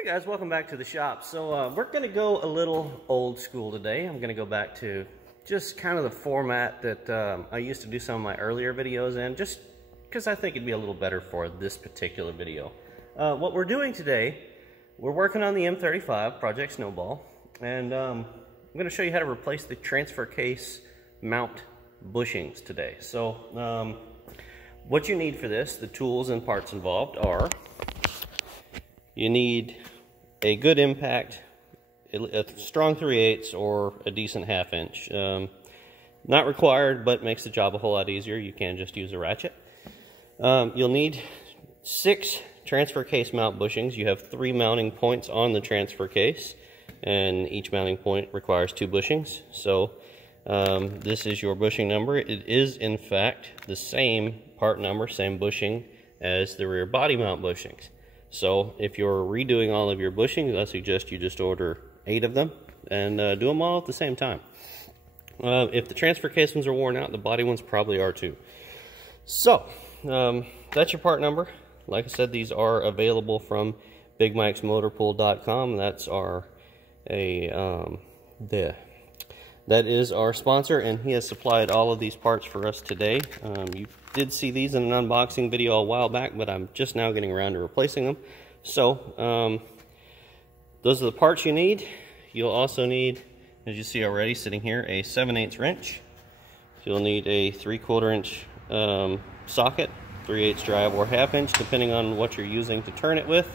Hey guys, welcome back to the shop. So we're going to go a little old school today. I'm going to go back to just kind of the format that I used to do some of my earlier videos in, just because I think it'd be a little better for this particular video. What we're doing today, we're working on the M35 Project Snowball, and I'm going to show you how to replace the transfer case mount bushings today. So what you need for this, the tools and parts involved are: you need a good impact, a strong 3/8 or a decent 1/2 inch. Not required, but makes the job a whole lot easier. You can just use a ratchet. You'll need 6 transfer case mount bushings. You have 3 mounting points on the transfer case, and each mounting point requires 2 bushings. So this is your bushing number. It is in fact the same part number, same bushing as the rear body mount bushings. So if you're redoing all of your bushings, I suggest you just order 8 of them and do them all at the same time. If the transfer case ones are worn out, the body ones probably are too. So that's your part number. Like I said, these are available from BigMikesMotorPool.com. That's that is our sponsor, and he has supplied all of these parts for us today. You did see these in an unboxing video a while back, but I'm just now getting around to replacing them. So those are the parts you need. You'll also need, as you see already sitting here, a 7/8 wrench. You'll need a 3/4 inch socket, 3/8 drive or 1/2 inch, depending on what you're using to turn it with.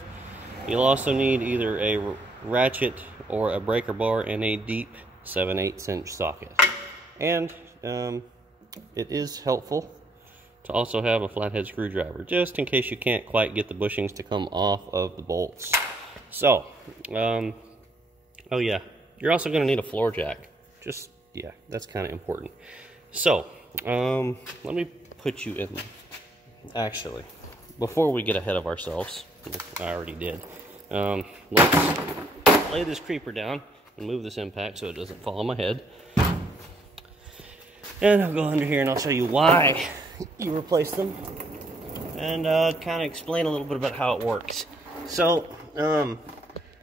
You'll also need either a ratchet or a breaker bar and a deep 7/8 inch socket. And it is helpful to also have a flathead screwdriver, just in case you can't quite get the bushings to come off of the bolts. So, oh yeah, you're also going to need a floor jack. Just, yeah, that's kind of important. So, let me put you in. Actually, before we get ahead of ourselves, I already did, let's lay this creeper down and move this impact so it doesn't fall on my head. And I'll go under here and I'll show you why you replace them, and kind of explain a little bit about how it works. So,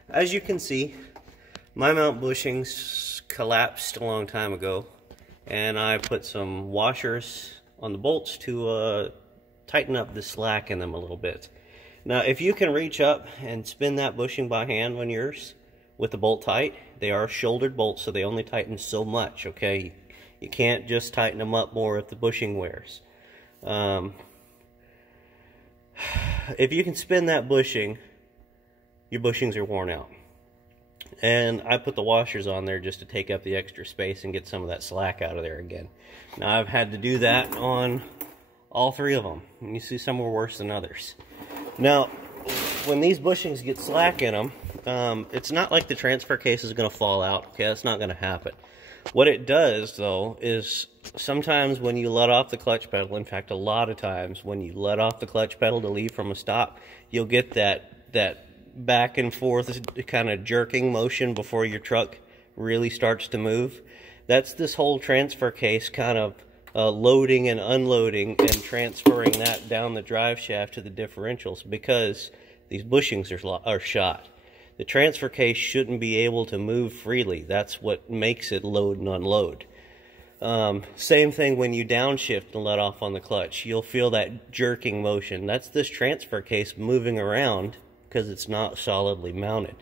as you can see, my mount bushings collapsed a long time ago, and I put some washers on the bolts to tighten up the slack in them a little bit. Now, if you can reach up and spin that bushing by hand on yours with the bolt tight, they are shouldered bolts, so they only tighten so much, okay? You can't just tighten them up more if the bushing wears. If you can spin that bushing, your bushings are worn out. And I put the washers on there just to take up the extra space and get some of that slack out of there again. Now, I've had to do that on all 3 of them, and you see some were worse than others. Now, when these bushings get slack in them, it's not like the transfer case is going to fall out. Okay, that's not going to happen. What it does, though, is sometimes when you let off the clutch pedal, in fact, a lot of times when you let off the clutch pedal to leave from a stop, you'll get that back and forth kind of jerking motion before your truck really starts to move. That's this whole transfer case kind of loading and unloading and transferring that down the drive shaft to the differentials, because these bushings are shot. The transfer case shouldn't be able to move freely. That's what makes it load and unload. Same thing when you downshift and let off on the clutch. You'll feel that jerking motion. That's this transfer case moving around because it's not solidly mounted.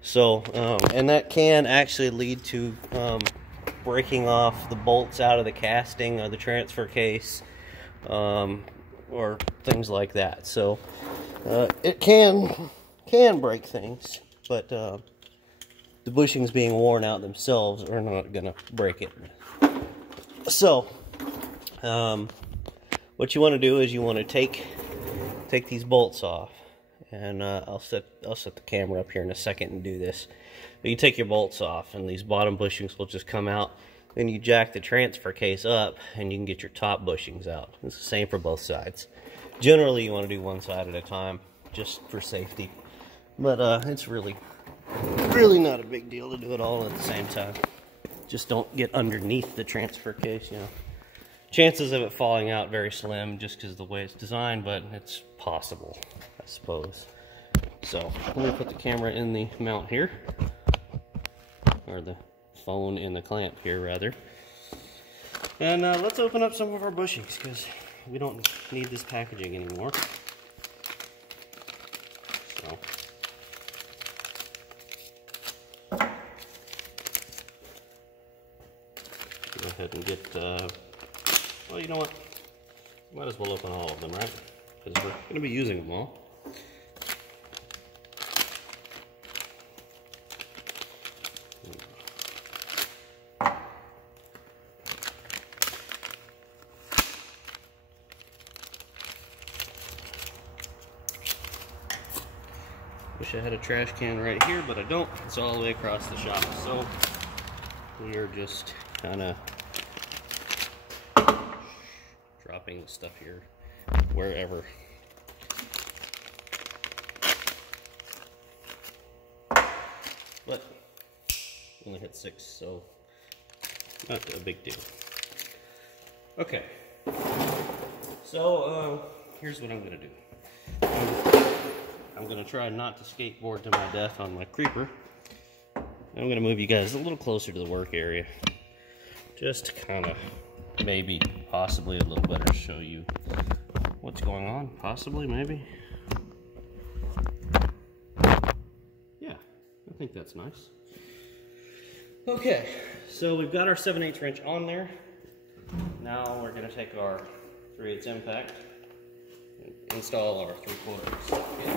So, and that can actually lead to breaking off the bolts out of the casting of the transfer case, or things like that. So, it can break things, but the bushings being worn out themselves are not going to break it. So, what you want to do is you want to take these bolts off, and I'll set the camera up here in a second and do this. But you take your bolts off, and these bottom bushings will just come out. Then you jack the transfer case up, and you can get your top bushings out. It's the same for both sides. Generally, you want to do one side at a time, just for safety. But it's really not a big deal to do it all at the same time. Just don't get underneath the transfer case, you know. Chances of it falling out very slim just because of the way it's designed, but it's possible, I suppose. So let me put the camera in the mount here, or the phone in the clamp here rather. And let's open up some of our bushings, because we don't need this packaging anymore. So go ahead and get, well, you know what? Might as well open all of them, right? Because we're going to be using them all. Wish I had a trash can right here, but I don't. It's all the way across the shop. So we are just kind of dropping the stuff here wherever. But only hit 6, so not a big deal. Okay, so here's what I'm gonna do. I'm gonna try not to skateboard to my death on my creeper. I'm gonna move you guys a little closer to the work area, just to kind of maybe, possibly a little better show you what's going on. Possibly, maybe. Yeah, I think that's nice. Okay, so we've got our 7/8 wrench on there. Now we're gonna take our 3/8 impact, install our 3/4 stuff in,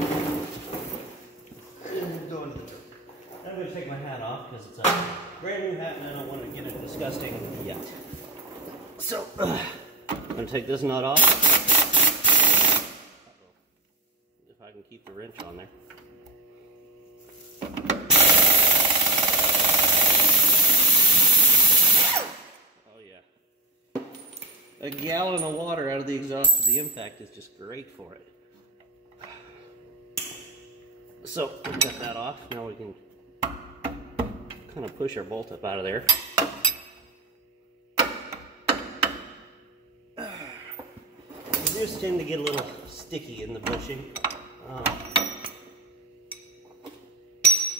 and go into the truck. I'm going to take my hat off because it's a brand new hat and I don't want to get it disgusting yet. So, I'm going to take this nut off. If I can keep the wrench on there. Oh yeah. A gallon of water out of the exhaust of the impact is just great for it. So, we've got that off. Now we can kind of push our bolt up out of there. They just tend to get a little sticky in the bushing,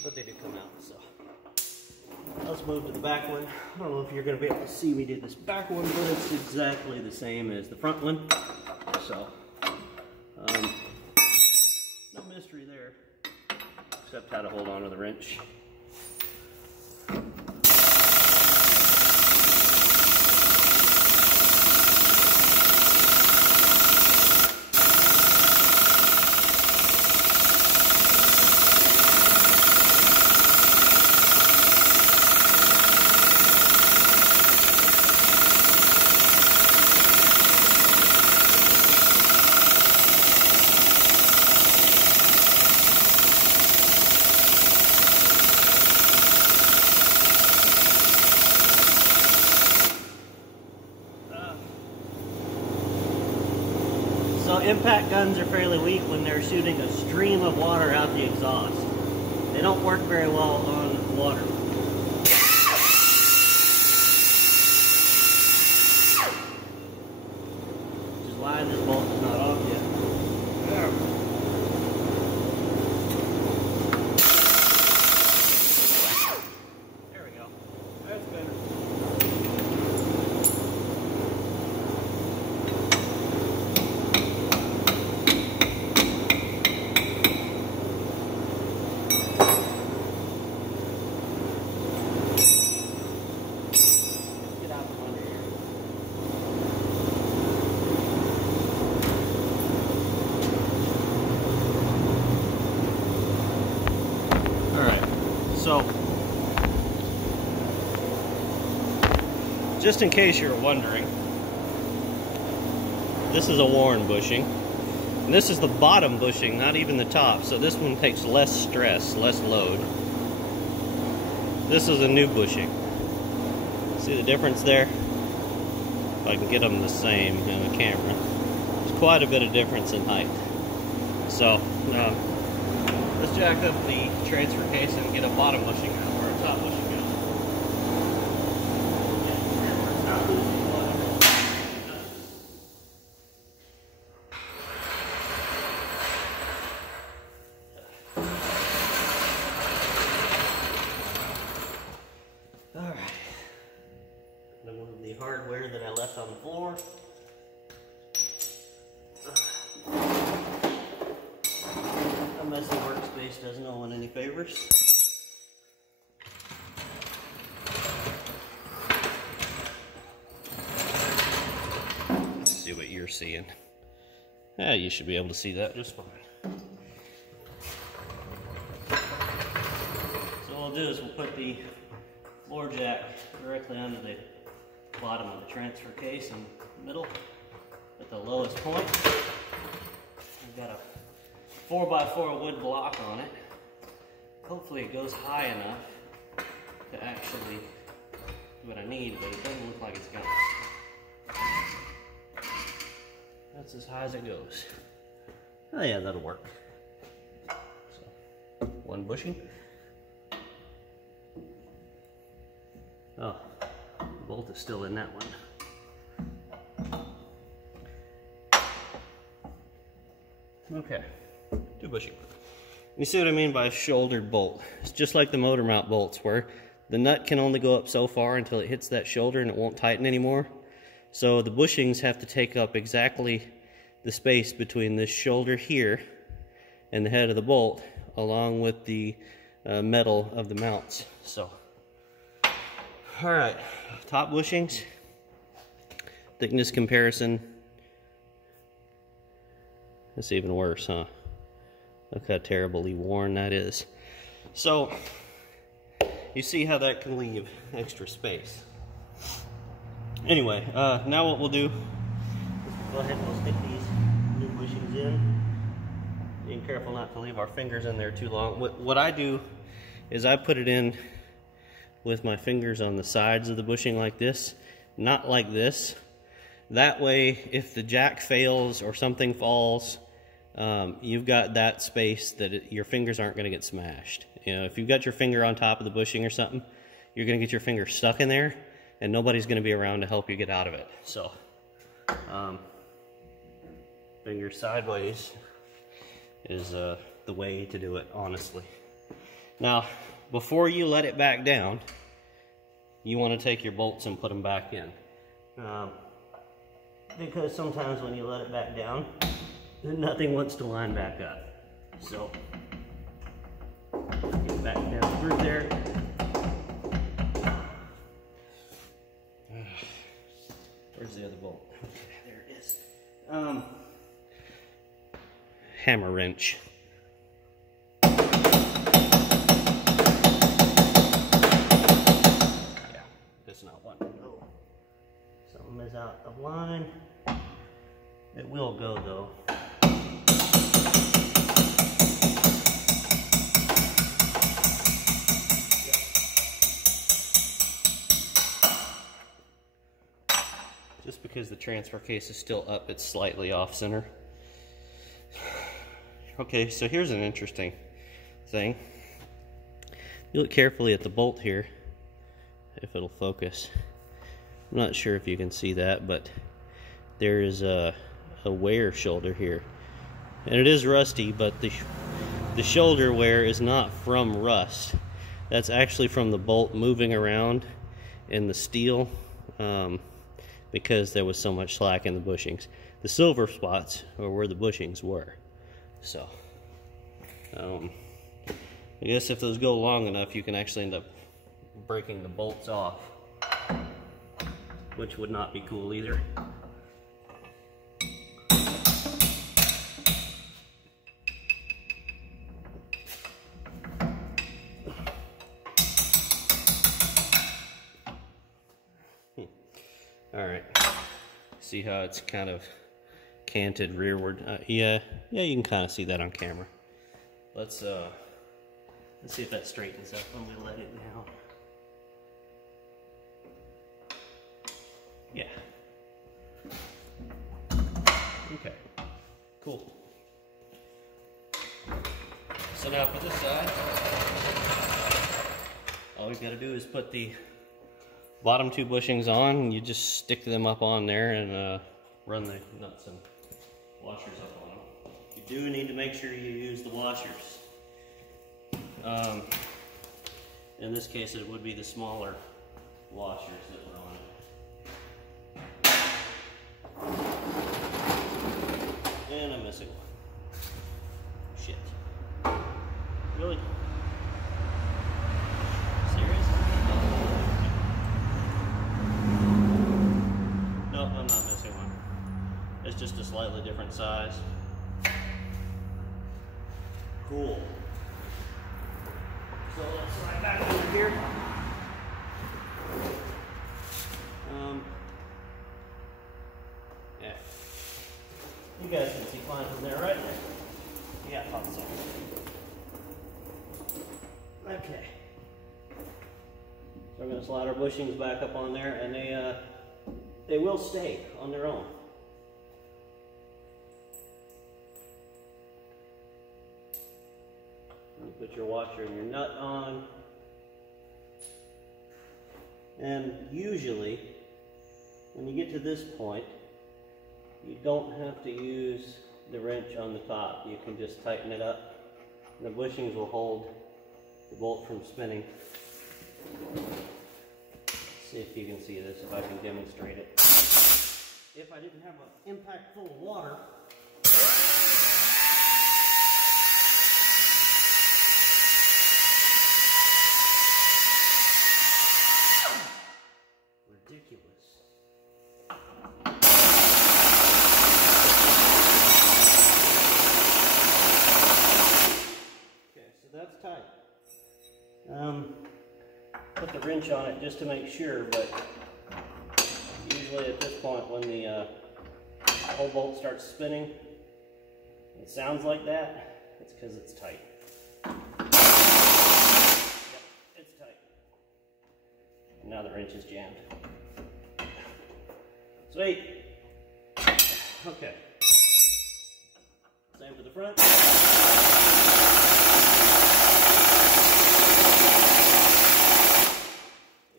but they do come out. So let's move to the back one. I don't know if you're going to be able to see me do this back one, but it's exactly the same as the front one. So no mystery there, except how to hold on to the wrench. So impact guns are fairly weak when they're shooting a stream of water out the exhaust. They don't work very well on water. Which is why this bolt is not off yet. There we go. That's better. So, just in case you're wondering, this is a worn bushing. And this is the bottom bushing, not even the top. So this one takes less stress, less load. This is a new bushing. See the difference there? If I can get them the same in the camera. There's quite a bit of difference in height. So, let's jack up the transfer case and get a bottom bushing out, or a top bushing out. place does no one any favors. Let's see what you're seeing. Yeah, you should be able to see that just fine. So what we'll do is we'll put the floor jack directly under the bottom of the transfer case in the middle at the lowest point. We've got a 4x4 wood block on it. Hopefully it goes high enough to actually do what I need, but it doesn't look like it's gonna. That's as high as it goes. Oh yeah, that'll work. So, one bushing. Oh, the bolt is still in that one. Okay, 2 bushing. You see what I mean by a shouldered bolt? It's just like the motor mount bolts where the nut can only go up so far until it hits that shoulder and it won't tighten anymore. So the bushings have to take up exactly the space between this shoulder here and the head of the bolt, along with the metal of the mounts. So, all right, top bushings, thickness comparison. That's even worse, huh? Look how terribly worn that is. So, you see how that can leave extra space. Anyway, now what we'll do is go ahead and we'll stick these new bushings in. Being careful not to leave our fingers in there too long. What I do is I put it in with my fingers on the sides of the bushing like this, not like this. That way, if the jack fails or something falls, you've got that space that your fingers aren't going to get smashed. You know, if you've got your finger on top of the bushing or something, you're going to get your finger stuck in there, and nobody's going to be around to help you get out of it. So, finger sideways is the way to do it, honestly. Now, before you let it back down, you want to take your bolts and put them back in. Because sometimes when you let it back down, nothing wants to line back up. So, get back down through there. Where's the other bolt? Okay, there it is. Hammer wrench. Yeah, that's not one. Oh, something is out of line. It will go though. Just because the transfer case is still up, it's slightly off center. Okay, so here's an interesting thing. You look carefully at the bolt here, if it'll focus. I'm not sure if you can see that, but there is a wear shoulder here. And it is rusty, but the shoulder wear is not from rust. That's actually from the bolt moving around in the steel, because there was so much slack in the bushings. The silver spots are where the bushings were. So, I guess if those go long enough, you can actually end up breaking the bolts off, which would not be cool either. All right, see how it's kind of canted rearward? Yeah, you can kind of see that on camera. Let's see if that straightens up when we let it down. Yeah. Okay. Cool. So now for this side, all we've got to do is put the bottom 2 bushings on, and you just stick them up on there and run the nuts and washers up on them. You do need to make sure you use the washers. In this case, it would be the smaller washers that were on it. And I'm missing one. Shit. Really? Serious? Nope, I'm not missing one. It's just a slightly different size. Cool. So let's slide back over here. Yeah. You guys can see fine from there, right? Yeah, I thought so. Okay. So we're going to slide our bushings back up on there, and they will stay on their own. You put your washer and your nut on. And usually, when you get to this point, you don't have to use the wrench on the top. You can just tighten it up. The bushings will hold the bolt from spinning. See if you can see this, if I can demonstrate it. If I didn't have an impact full of water, ridiculous. Okay, so that's tight. Put the wrench on it just to make sure, but usually at this point when the whole bolt starts spinning, it sounds like that, it's because it's tight. Yep, it's tight. And now the wrench is jammed. Sweet. Okay. Same for the front.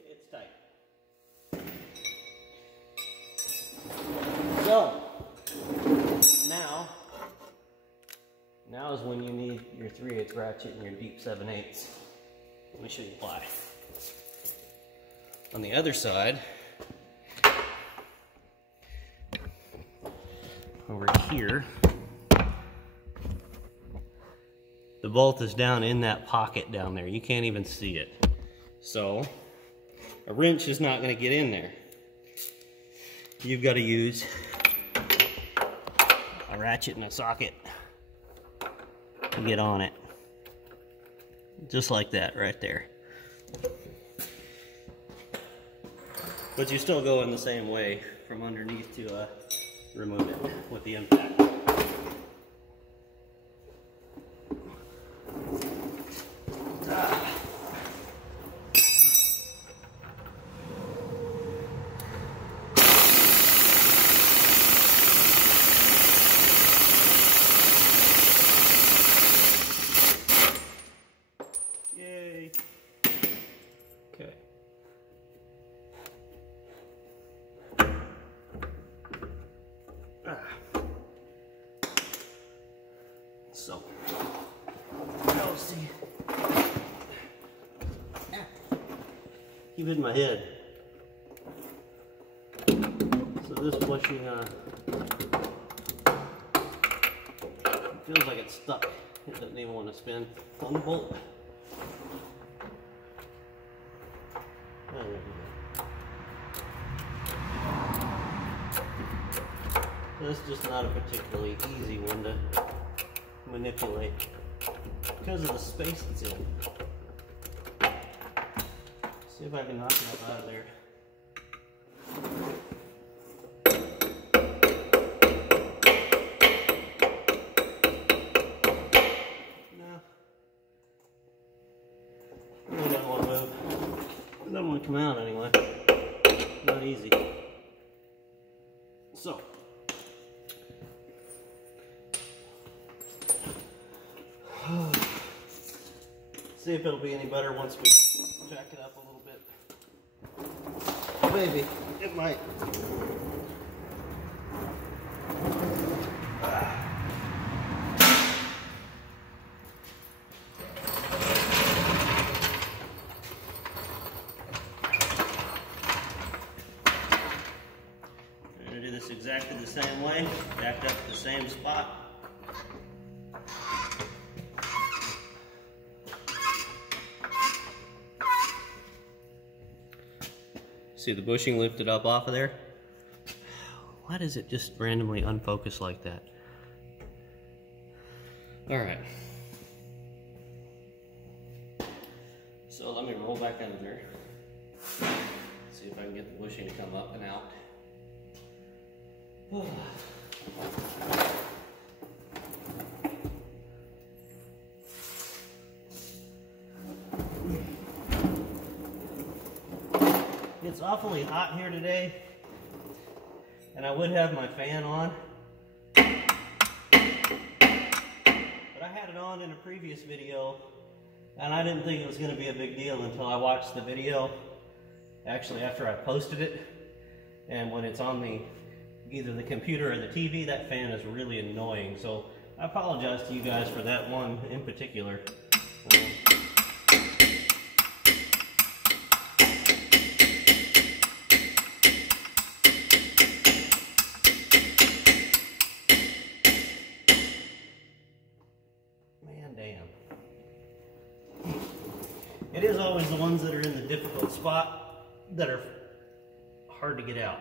It's tight. So, now is when you need your 3/8 ratchet and your deep 7/8. Let me show you why. On the other side, over here, the bolt is down in that pocket down there. You can't even see it. So, a wrench is not going to get in there. You've got to use a ratchet and a socket to get on it. Just like that right there. But you still go in the same way from underneath to remove it with the impact. Yay. Okay. So, let's see. Keep hitting my head. So this bushing feels like it's stuck. It doesn't even want to spin on the bolt. Oh, there we go. This is just not a particularly easy one to manipulate because of the space it's in. See if I can knock that out of there. No. Really doesn't want to move. It doesn't want to come out anyway. Not easy. So. See if it'll be any better once we jack it up a little bit. Maybe. It might. I'm going to do this exactly the same way. Jacked up to the same spot. See the bushing lifted up off of there? Why does it just randomly unfocus like that? All right. So let me roll back under there. See if I can get the bushing to come up and out. It's awfully hot here today, and I would have my fan on, but I had it on in a previous video, and I didn't think it was going to be a big deal until I watched the video, actually after I posted it. And when it's on either the computer or the TV, that fan is really annoying. So I apologize to you guys for that one in particular. It is always the ones that are in the difficult spot that are hard to get out.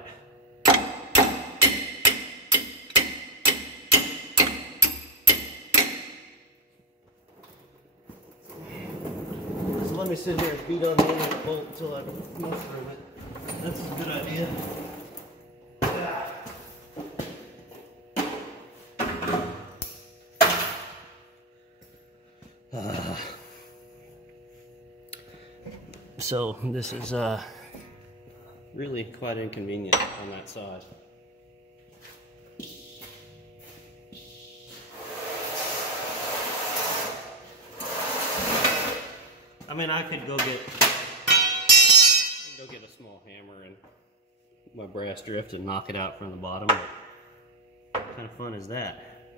So let me sit here and beat on the end of the bolt until I move through it. That's a good idea. So this is really quite inconvenient on that side. I mean, I could go get a small hammer and my brass drift and knock it out from the bottom, but what kind of fun is that?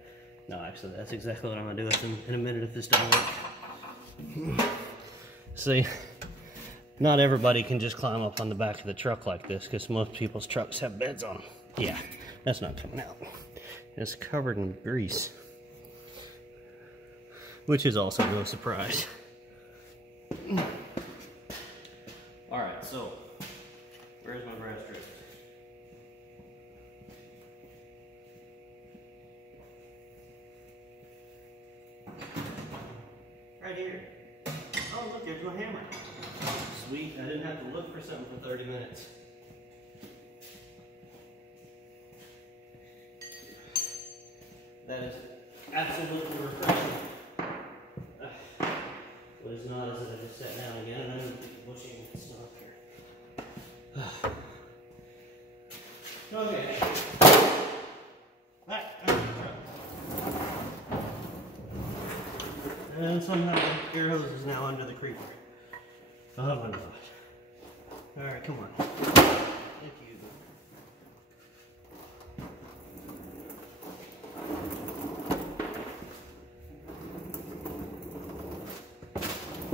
No, actually, that's exactly what I'm gonna do in a minute if this doesn't work. See, not everybody can just climb up on the back of the truck like this, because most people's trucks have beds on them. Yeah, that's not coming out. It's covered in grease, which is also no surprise. All right, so where's my brass drift? Right here. Oh, look, there's my hammer. Sweet, I didn't have to look for something for 30 minutes. That is absolutely refreshing. What is not is that I just sat down again and I'm going to get the bushing and stuff here. Okay. Back under the truck. And somehow the air hose is now under the creeper. Oh my God. Alright, come on. Thank you.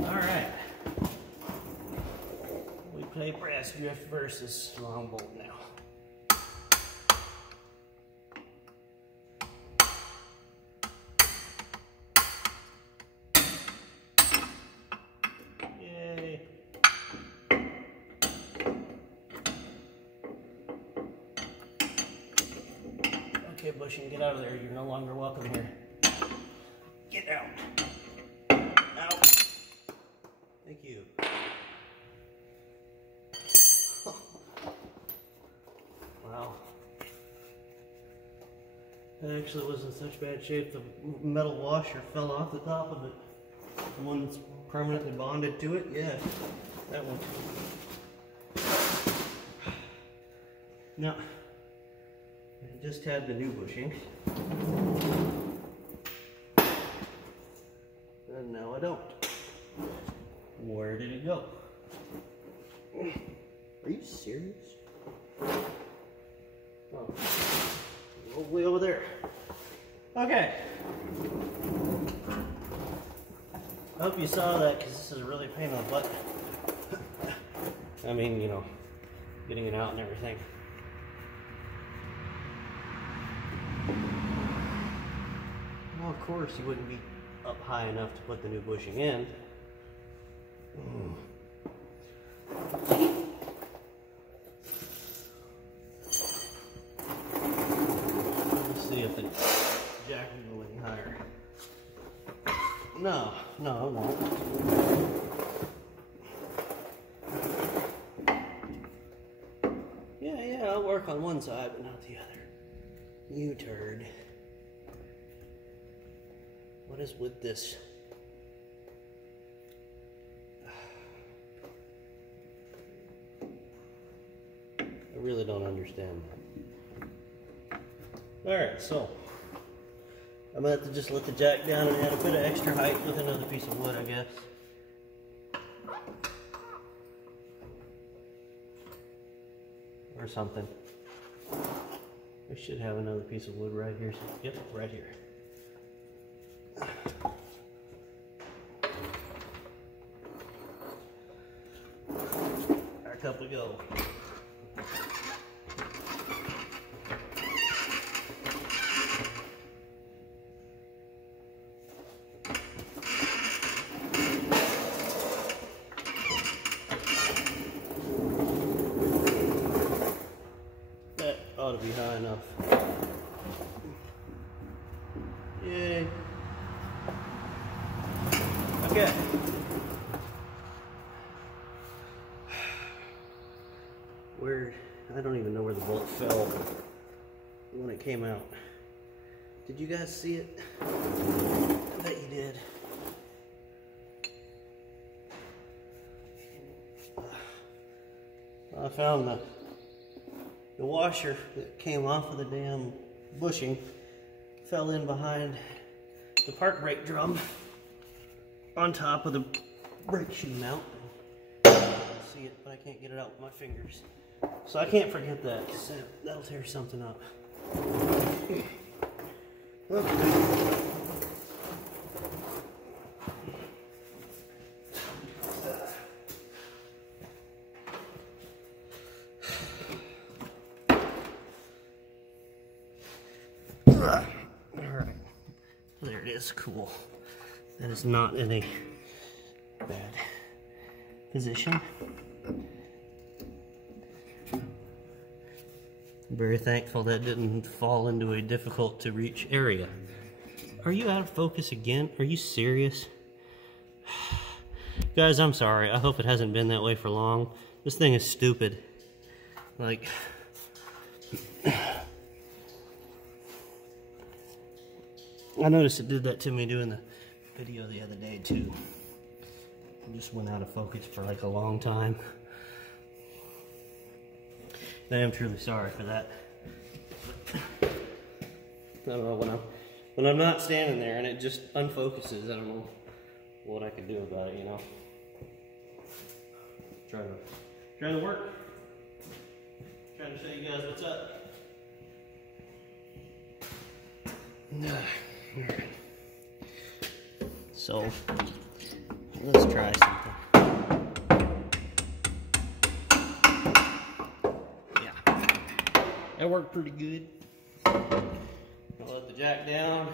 Alright. We play brass drift versus long bolt now. Okay, bushing, get out of there. You're no longer welcome here. Get out. Out. Thank you. Wow. That actually was in such bad shape, the metal washer fell off the top of it. The one that's permanently bonded to it, yeah, that one. Now, I just had the new bushing. And now I don't. Where did it go? Are you serious? Oh, all the way over there. Okay. I hope you saw that, because this is a really pain in the butt. I mean, you know, getting it out and everything. Well, of course, you wouldn't be up high enough to put the new bushing in. No, it won't. Yeah, I'll work on one side, but not the other. You turd. What is with this? I really don't understand that. Alright, so I'm gonna have to just let the jack down and add a bit of extra height with another piece of wood, I guess. Or something. I should have another piece of wood right here. Yep, right here. Back up we go. That ought to be high enough. Yay. Okay. I don't even know where the bolt fell when it came out. Did you guys see it? I bet you did. I found the washer that came off of the damn bushing fell in behind the park brake drum on top of the brake shoe mount. I can see it, but I can't get it out with my fingers. So I can't forget that, because that'll tear something up. Okay. Alright. There it is. Cool. That is not in a bad position. I'm very thankful that didn't fall into a difficult to reach area. Are you out of focus again? Are you serious? Guys, I'm sorry. I hope it hasn't been that way for long. This thing is stupid. Like, I noticed it did that to me doing the video the other day too. It just went out of focus for like a long time. I am truly sorry for that. I don't know, when I'm not standing there and it just unfocuses, I don't know what I can do about it, you know. Trying to work. Trying to show you guys what's up. Alright. So let's try something. That worked pretty good. I'll let the jack down.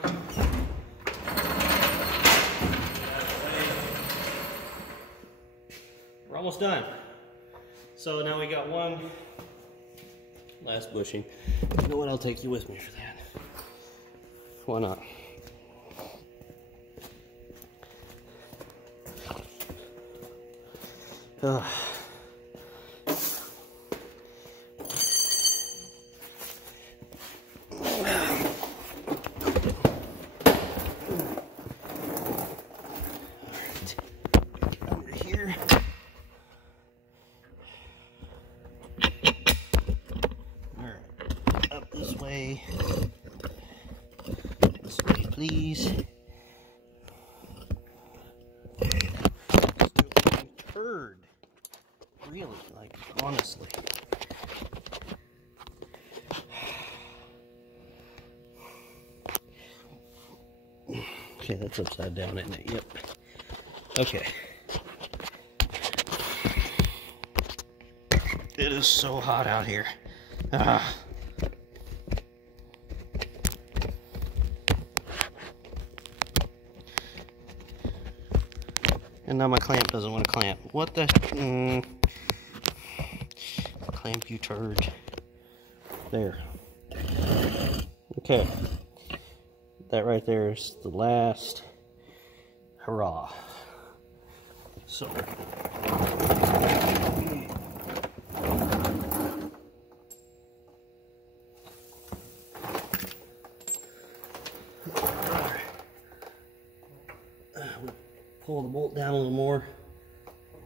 We're almost done. So now we got one last bushing. You know what? I'll take you with me for that. Why not? This way, please. Turd. Really, like, honestly. Okay, that's upside down, isn't it? Yep. Okay. It is so hot out here. And now my clamp doesn't want to clamp. What the? Clamp, you turd. There. Okay. That right there is the last Hurrah. So, pull the bolt down a little more.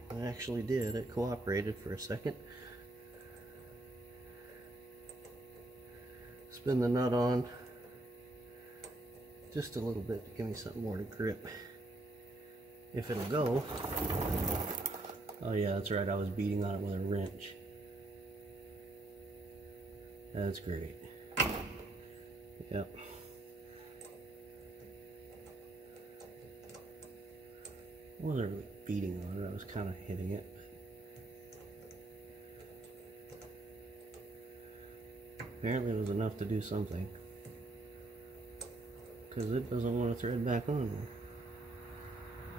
I actually did. It cooperated for a second. Spin the nut on just a little bit to give me something more to grip. If it'll go. Oh yeah, that's right. I was beating on it with a wrench. That's great. Yep. I wasn't really beating on it. I was kind of hitting it. Apparently it was enough to do something. Because it doesn't want to thread back on me.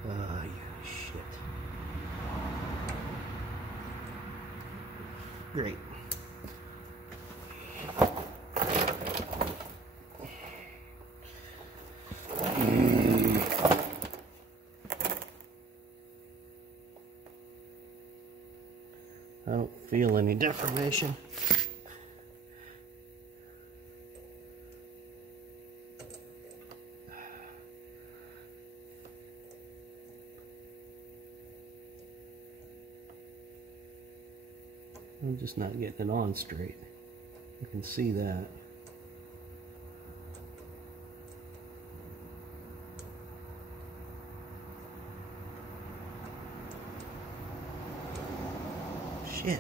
Ah, you shit. Great. I don't feel any deformation. I'm just not getting it on straight. You can see that. Shit.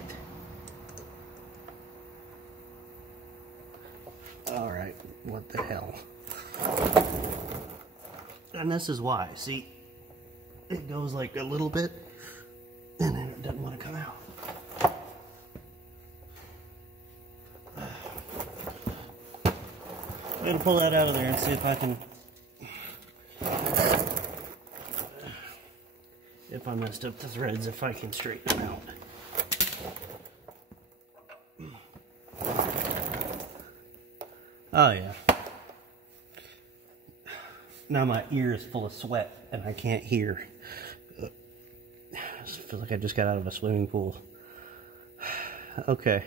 Alright, what the hell? And this is why, see? It goes like a little bit, and then it doesn't want to come out. I'm gonna pull that out of there and see if I can. If I messed up the threads, if I can straighten them out. Oh yeah. Now my ear is full of sweat and I can't hear. I feel like I just got out of a swimming pool. Okay.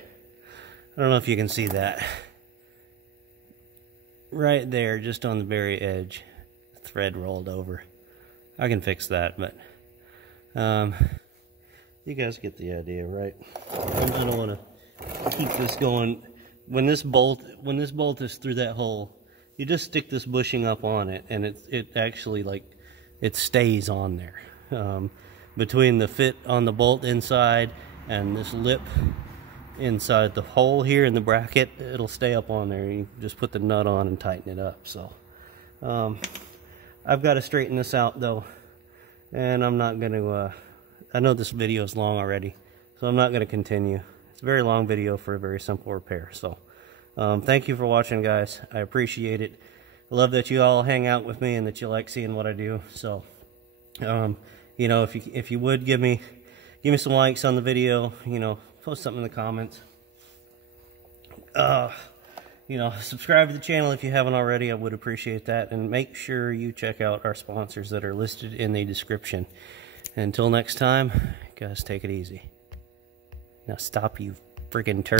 I don't know if you can see that. Right there, just on the very edge, thread rolled over. I can fix that, but you guys get the idea, right? I don't want to keep this going. When this bolt is through that hole, you just stick this bushing up on it, and it actually, like, it stays on there. Between the fit on the bolt inside and this lip inside the hole here in the bracket, it'll stay up on there. You just put the nut on and tighten it up. So I've got to straighten this out though, and I'm not going to I know this video is long already, so I'm not going to continue. It's a very long video for a very simple repair. So thank you for watching, guys. I appreciate it. I love that you all hang out with me and that you like seeing what I do. So you know, if you would give me some likes on the video, you know, post something in the comments. You know, subscribe to the channel if you haven't already. I would appreciate that. And make sure you check out our sponsors that are listed in the description. And until next time, guys, take it easy. Now stop, you freaking turd.